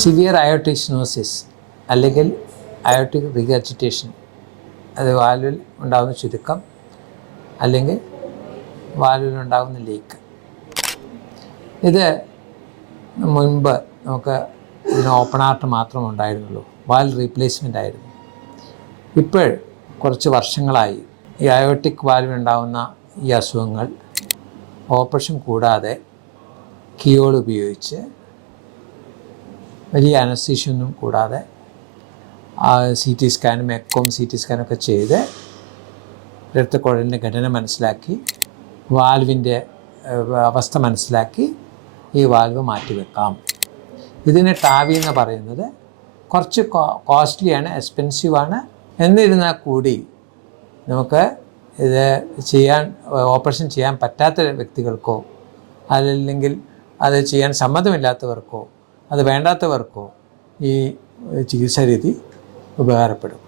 Severe aortic stenosis അല്ലെങ്കിൽ aortic regurgitation, അത് വാൽവിൽ ഉണ്ടാകുന്ന ചുരുക്കം അല്ലെങ്കിൽ വാൽവിലുണ്ടാകുന്ന ലീക്ക്. ഇത് മുൻപ് നമുക്ക് ഇതിന് ഓപ്പൺ ഹാർട്ട് മാത്രമേ ഉണ്ടായിരുന്നുള്ളൂ, വാൽവ് റീപ്ലേസ്മെൻ്റ് ആയിരുന്നു. ഇപ്പോൾ കുറച്ച് വർഷങ്ങളായി ഈ അയോർട്ടിക് വാൽവിനുണ്ടാകുന്ന ഈ അസുഖങ്ങൾ ഓപ്പറേഷൻ കൂടാതെ കീഹോൾ ഉപയോഗിച്ച് വലിയ അനസ്തീഷ്യൊന്നും കൂടാതെ CT സ്കാനും എക്കോം CT സ്കാനൊക്കെ ചെയ്ത് രക്തക്കുഴലിൻ്റെ ഘടന മനസ്സിലാക്കി വാൽവിൻ്റെ അവസ്ഥ മനസ്സിലാക്കി ഈ വാൽവ് മാറ്റിവെക്കാം. ഇതിന് ടാവി എന്ന് പറയുന്നത് കുറച്ച് കോസ്റ്റ്ലിയാണ്, എക്സ്പെൻസീവാണ്. എന്നിരുന്നാൽ കൂടി നമുക്ക് ഇത് ഓപ്പറേഷൻ ചെയ്യാൻ പറ്റാത്ത വ്യക്തികൾക്കോ അതല്ലെങ്കിൽ അത് ചെയ്യാൻ സമ്മതമില്ലാത്തവർക്കോ അത് വേണ്ടാത്തവർക്കോ ഈ ചികിത്സാ രീതി ഉപകാരപ്പെടും.